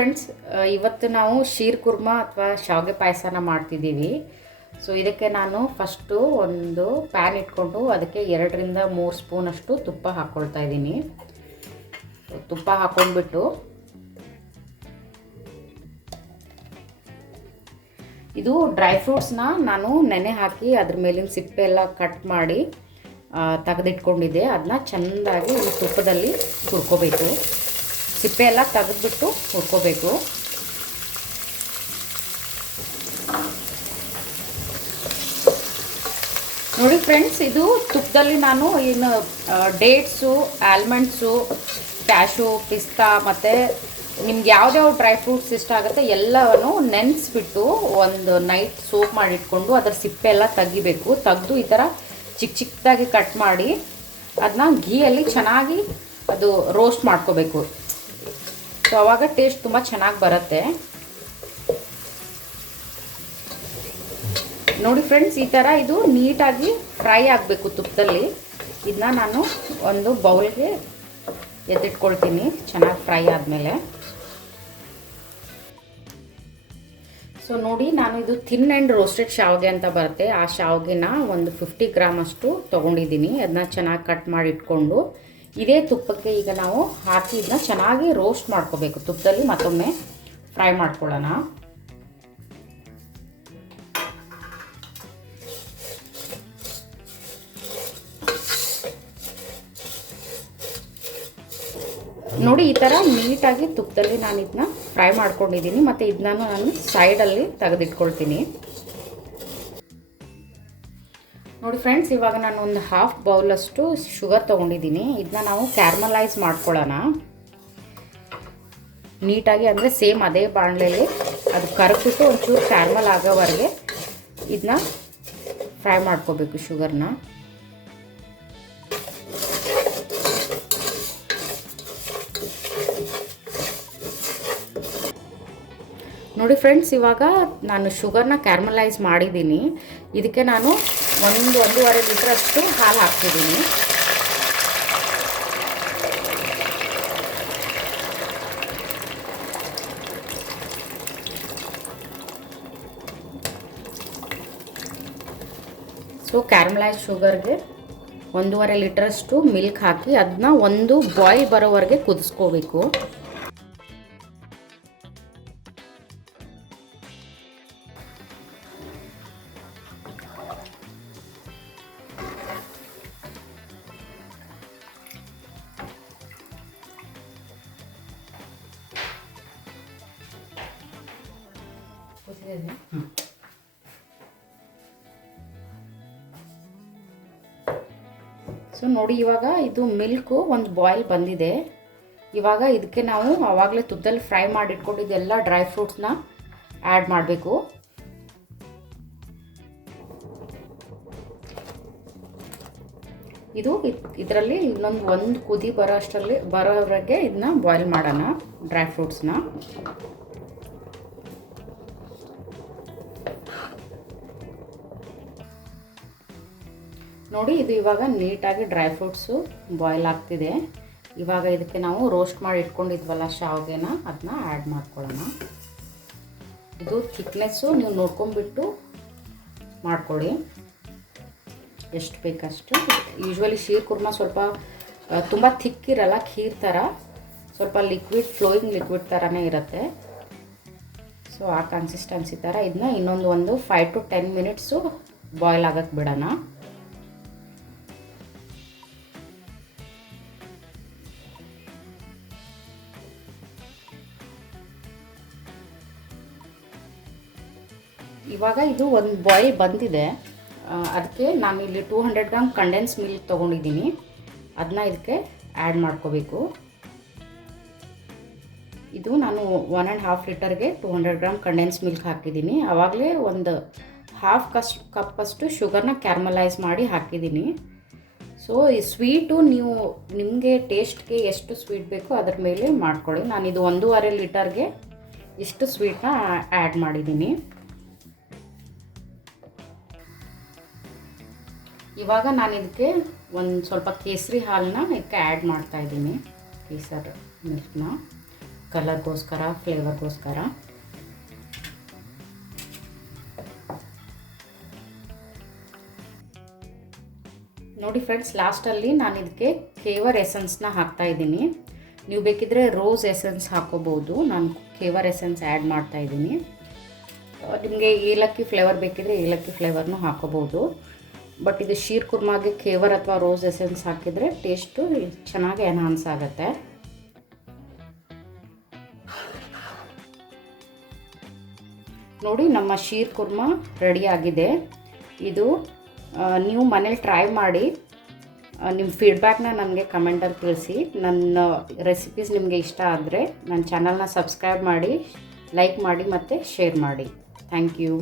Friends, ಇವತ್ತು ನಾವು sheer Kurma ಅಥವಾ ಶಾವಿಗೆ ಪಾಯಸನ ಮಾಡ್ತಿದ್ದೀವಿ. ಸೊ ಇದಕ್ಕೆ ನಾನು ಫಸ್ಟು ಒಂದು ಪ್ಯಾನ್ ಇಟ್ಕೊಂಡು ಅದಕ್ಕೆ 2-3 ಸ್ಪೂನಷ್ಟು ತುಪ್ಪ ಹಾಕ್ಕೊಳ್ತಾ ಇದ್ದೀನಿ. ತುಪ್ಪ ಹಾಕ್ಕೊಂಡ್ಬಿಟ್ಟು ಇದು ಡ್ರೈ ಫ್ರೂಟ್ಸ್ನ ನಾನು ನೆನೆ ಹಾಕಿ ಅದ್ರ ಮೇಲಿನ ಸಿಪ್ಪೆ ಎಲ್ಲ ಕಟ್ ಮಾಡಿ ತೆಗೆದಿಟ್ಕೊಂಡಿದ್ದೆ. ಅದನ್ನ ಚೆಂದಾಗಿ ಈ ತುಪ್ಪದಲ್ಲಿ ಹುರ್ಕೋಬೇಕು. ಸಿಪ್ಪೆ ಎಲ್ಲ ತೆಗೆದ್ಬಿಟ್ಟು ಹುರ್ಕೋಬೇಕು. ನೋಡಿ ಫ್ರೆಂಡ್ಸ್, ಇದು ತುಪ್ಪದಲ್ಲಿ ನಾನು ಇನ್ನು ಡೇಟ್ಸು, ಆಲ್ಮಂಡ್ಸು, ಕ್ಯಾಶು, ಪಿಸ್ತಾ ಮತ್ತು ನಿಮ್ಗೆ ಯಾವ್ಯಾವ ಡ್ರೈ ಫ್ರೂಟ್ಸ್ ಇಷ್ಟ ಆಗುತ್ತೆ ಎಲ್ಲವನ್ನು ನೆನೆಸ್ಬಿಟ್ಟು ಒಂದು ನೈಟ್ ಸೋಪ್ ಮಾಡಿಟ್ಕೊಂಡು ಅದರ ಸಿಪ್ಪೆ ಎಲ್ಲ ತೆಗಿಬೇಕು. ತೆಗೆದು ಈ ಥರ ಚಿಕ್ಕ ಚಿಕ್ಕದಾಗಿ ಕಟ್ ಮಾಡಿ ಅದನ್ನ ಘೀಯಲ್ಲಿ ಚೆನ್ನಾಗಿ ಅದು ರೋಸ್ಟ್ ಮಾಡ್ಕೋಬೇಕು. ಸೊ ಆವಾಗ ಟೇಸ್ಟ್ ತುಂಬ ಚೆನ್ನಾಗಿ ಬರುತ್ತೆ. ನೋಡಿ ಫ್ರೆಂಡ್ಸ್, ಈ ಥರ ಇದು ನೀಟಾಗಿ ಫ್ರೈ ಆಗಬೇಕು ತುಪ್ಪದಲ್ಲಿ. ಇದನ್ನ ನಾನು ಒಂದು ಬೌಲ್ಗೆ ಎತ್ತಿಟ್ಕೊಳ್ತೀನಿ ಚೆನ್ನಾಗಿ ಫ್ರೈ ಆದಮೇಲೆ. ಸೊ ನೋಡಿ, ನಾನು ಇದು ಥಿನ್ ಆ್ಯಂಡ್ ರೋಸ್ಟೆಡ್ ಶಾವಿಗೆ ಅಂತ ಬರುತ್ತೆ. ಆ ಶಾವಿಗೆನ ಒಂದು 50 ಗ್ರಾಮ್ ಅಷ್ಟು ತೊಗೊಂಡಿದ್ದೀನಿ. ಅದನ್ನ ಚೆನ್ನಾಗಿ ಕಟ್ ಮಾಡಿ ಇಟ್ಕೊಂಡು ಇದೇ ತುಪ್ಪಕ್ಕೆ ಈಗ ನಾವು ಹಾಕಿ ಇದನ್ನ ಚೆನ್ನಾಗಿ ರೋಸ್ಟ್ ಮಾಡ್ಕೋಬೇಕು. ತುಪ್ಪದಲ್ಲಿ ಮತ್ತೊಮ್ಮೆ ಫ್ರೈ ಮಾಡ್ಕೊಳ್ಳೋಣ. ನೋಡಿ, ಈ ಥರ ನೀಟಾಗಿ ತುಪ್ಪದಲ್ಲಿ ನಾನು ಇದನ್ನ ಫ್ರೈ ಮಾಡ್ಕೊಂಡಿದ್ದೀನಿ. ಮತ್ತು ಇದನ್ನ ನಾನು ಸೈಡಲ್ಲಿ ತೆಗೆದಿಟ್ಕೊಳ್ತೀನಿ. ನೋಡಿ ಫ್ರೆಂಡ್ಸ್, ಇವಾಗ ನಾನು ಒಂದು 1/2 ಬೌಲಷ್ಟು ಶುಗರ್ ತೊಗೊಂಡಿದ್ದೀನಿ. ಇದನ್ನ ನಾವು ಕ್ಯಾರಮಲೈಸ್ ಮಾಡ್ಕೊಳ್ಳೋಣ ನೀಟಾಗಿ. ಅಂದರೆ ಸೇಮ್ ಅದೇ ಬಾಣಲೆಯಲ್ಲಿ ಅದು ಕರಗ್ಬಿಟ್ಟು ಒಂಚೂರು ಕ್ಯಾರಮಲ್ ಆಗೋವರೆಗೆ ಇದನ್ನ ಫ್ರೈ ಮಾಡ್ಕೋಬೇಕು ಶುಗರ್ನ. ನೋಡಿ ಫ್ರೆಂಡ್ಸ್, ಇವಾಗ ನಾನು ಶುಗರ್ನ ಕ್ಯಾರಮಲೈಸ್ ಮಾಡಿದ್ದೀನಿ. ಇದಕ್ಕೆ ನಾನು 1-1.5 ಲೀಟ್ರ್ ಅಷ್ಟು ಹಾಲು ಹಾಕ್ತಿದ್ದೀನಿ. ಸೊ ಕ್ಯಾರಮಲೈಸ್ ಶುಗರ್ಗೆ 1.5 ಲೀಟ್ರ್ ಅಷ್ಟು ಮಿಲ್ಕ್ ಹಾಕಿ ಅದನ್ನ ಒಂದು ಬಾಯ್ಲ್ ಬರೋವರೆಗೆ ಕುದಿಸ್ಕೋಬೇಕು. ಸೊ ನೋಡಿ, ಇವಾಗ ಇದು ಮಿಲ್ಕು ಒಂದು ಬಾಯ್ಲ್ ಬಂದಿದೆ. ಇವಾಗ ಇದಕ್ಕೆ ನಾವು ಆವಾಗಲೇ ತುಪ್ಪದಲ್ಲಿ ಫ್ರೈ ಮಾಡಿಟ್ಕೊಂಡಿದ್ದೆಲ್ಲ ಡ್ರೈ ಫ್ರೂಟ್ಸ್ನ ಆ್ಯಡ್ ಮಾಡಬೇಕು. ಇದರಲ್ಲಿ ಒಂದು ಕುದಿ ಬರೋವರೆಗೆ ಇದನ್ನ ಬಾಯ್ಲ್ ಮಾಡೋಣ ಡ್ರೈ ಫ್ರೂಟ್ಸ್ನ. ನೋಡಿ, ಇದು ಇವಾಗ ನೀಟಾಗಿ ಡ್ರೈ ಫ್ರೂಟ್ಸು ಬಾಯ್ಲ್ ಆಗ್ತಿದೆ. ಇವಾಗ ಇದಕ್ಕೆ ನಾವು ರೋಸ್ಟ್ ಮಾಡಿ ಇಟ್ಕೊಂಡಿದ್ವಲ್ಲ ಶಾವಿಗೆನ ಅದನ್ನ ಆ್ಯಡ್ ಮಾಡ್ಕೊಳ್ಳೋಣ. ಇದು ಥಿಕ್ನೆಸ್ಸು ನೀವು ನೋಡ್ಕೊಂಡ್ಬಿಟ್ಟು ಮಾಡ್ಕೊಳ್ಳಿ ಎಷ್ಟು ಬೇಕಷ್ಟು. ಯೂಶ್ವಲಿ ಶೀರ್ ಕುರ್ಮಾ ಸ್ವಲ್ಪ ತುಂಬ ಥಿಕ್ ಇರಲ್ಲ, ಖೀರ್ ಥರ ಸ್ವಲ್ಪ ಲಿಕ್ವಿಡ್, ಫ್ಲೋಯಿಂಗ್ ಲಿಕ್ವಿಡ್ ಥರನೇ ಇರುತ್ತೆ. ಸೊ ಆ ಕನ್ಸಿಸ್ಟೆನ್ಸಿ ಥರ ಇದನ್ನ ಇನ್ನೊಂದು 5 to 10 ಮಿನಿಟ್ಸು ಬಾಯ್ಲ್ ಆಗಕ್ಕೆ ಬಿಡೋಣ. ಇವಾಗ ಇದು ಒಂದು ಬಾಯ್ಲ್ ಬಂದಿದೆ. ಅದಕ್ಕೆ ನಾನಿಲ್ಲಿ 200 ಗ್ರಾಮ್ ಕಂಡೆನ್ಸ್ ಮಿಲ್ಕ್ ತೊಗೊಂಡಿದ್ದೀನಿ. ಅದನ್ನ ಇದಕ್ಕೆ ಆ್ಯಡ್ ಮಾಡ್ಕೋಬೇಕು. ಇದು ನಾನು 1.5 ಲೀಟರ್ಗೆ 200 ಗ್ರಾಮ್ ಕಂಡೆನ್ಸ್ ಮಿಲ್ಕ್ ಹಾಕಿದ್ದೀನಿ. ಆವಾಗಲೇ ಒಂದು 1/2 ಕಪ್ಪಷ್ಟು ಶುಗರ್ನ ಕ್ಯಾರಮಲೈಸ್ ಮಾಡಿ ಹಾಕಿದ್ದೀನಿ. ಸೊ ಈ ಸ್ವೀಟು ನೀವು ನಿಮಗೆ ಟೇಸ್ಟ್ಗೆ ಎಷ್ಟು ಸ್ವೀಟ್ ಬೇಕೋ ಅದ್ರ ಮೇಲೆ ಮಾಡ್ಕೊಳ್ಳಿ. ನಾನಿದು 1.5 ಲೀಟರ್ಗೆ ಇಷ್ಟು ಸ್ವೀಟನ್ನ ಆ್ಯಡ್ ಮಾಡಿದ್ದೀನಿ. ಇವಾಗ ನಾನು ಇದಕ್ಕೆ ಒಂದು ಸ್ವಲ್ಪ ಕೇಸರಿ ಹಾಲನ್ನ ಇದಕ್ಕೆ ಆ್ಯಡ್ ಮಾಡ್ತಾಯಿದ್ದೀನಿ, ಕೇಸರ್ ಮಿಲ್ಕ್ನ. ಕಲರ್ಗೋಸ್ಕರ, ಫ್ಲೇವರ್ಗೋಸ್ಕರ. ನೋಡಿ ಫ್ರೆಂಡ್ಸ್, ಲಾಸ್ಟಲ್ಲಿ ನಾನು ಇದಕ್ಕೆ ಕೇವರ್ ಎಸೆನ್ಸ್ನ ಹಾಕ್ತಾಯಿದ್ದೀನಿ. ನೀವು ಬೇಕಿದ್ದರೆ ರೋಸ್ ಎಸೆನ್ಸ್ ಹಾಕೋಬೋದು. ನಾನು ಕೇವರ್ ಎಸೆನ್ಸ್ ಆ್ಯಡ್ ಮಾಡ್ತಾಯಿದ್ದೀನಿ. ನಿಮಗೆ ಏಲಕ್ಕಿ ಫ್ಲೇವರ್ ಬೇಕಿದ್ರೆ ಏಲಕ್ಕಿ ಫ್ಲೇವರ್ನೂ ಹಾಕೋಬೋದು. ಬಟ್ ಇದು ಶೀರ್ ಕುರ್ಮಾಗೆ ಕೇವರ್ ಅಥವಾ ರೋಸ್ ಎಸೆನ್ಸ್ ಹಾಕಿದರೆ ಟೇಸ್ಟು ಚೆನ್ನಾಗಿ ಎನ್ಹಾನ್ಸ್ ಆಗುತ್ತೆ. ನೋಡಿ, ನಮ್ಮ ಶೀರ್ ಕುರ್ಮಾ ರೆಡಿ ಆಗಿದೆ. ಇದು ನೀವು ಮನೇಲಿ ಟ್ರೈ ಮಾಡಿ ನಿಮ್ಮ ಫೀಡ್ಬ್ಯಾಕ್ನ ನನಗೆ ಕಮೆಂಟಲ್ಲಿ ತಿಳಿಸಿ. ನನ್ನ ರೆಸಿಪೀಸ್ ನಿಮಗೆ ಇಷ್ಟ ಆದರೆ ನನ್ನ ಚಾನಲ್ನ ಸಬ್ಸ್ಕ್ರೈಬ್ ಮಾಡಿ, ಲೈಕ್ ಮಾಡಿ ಮತ್ತು ಶೇರ್ ಮಾಡಿ. Thank you.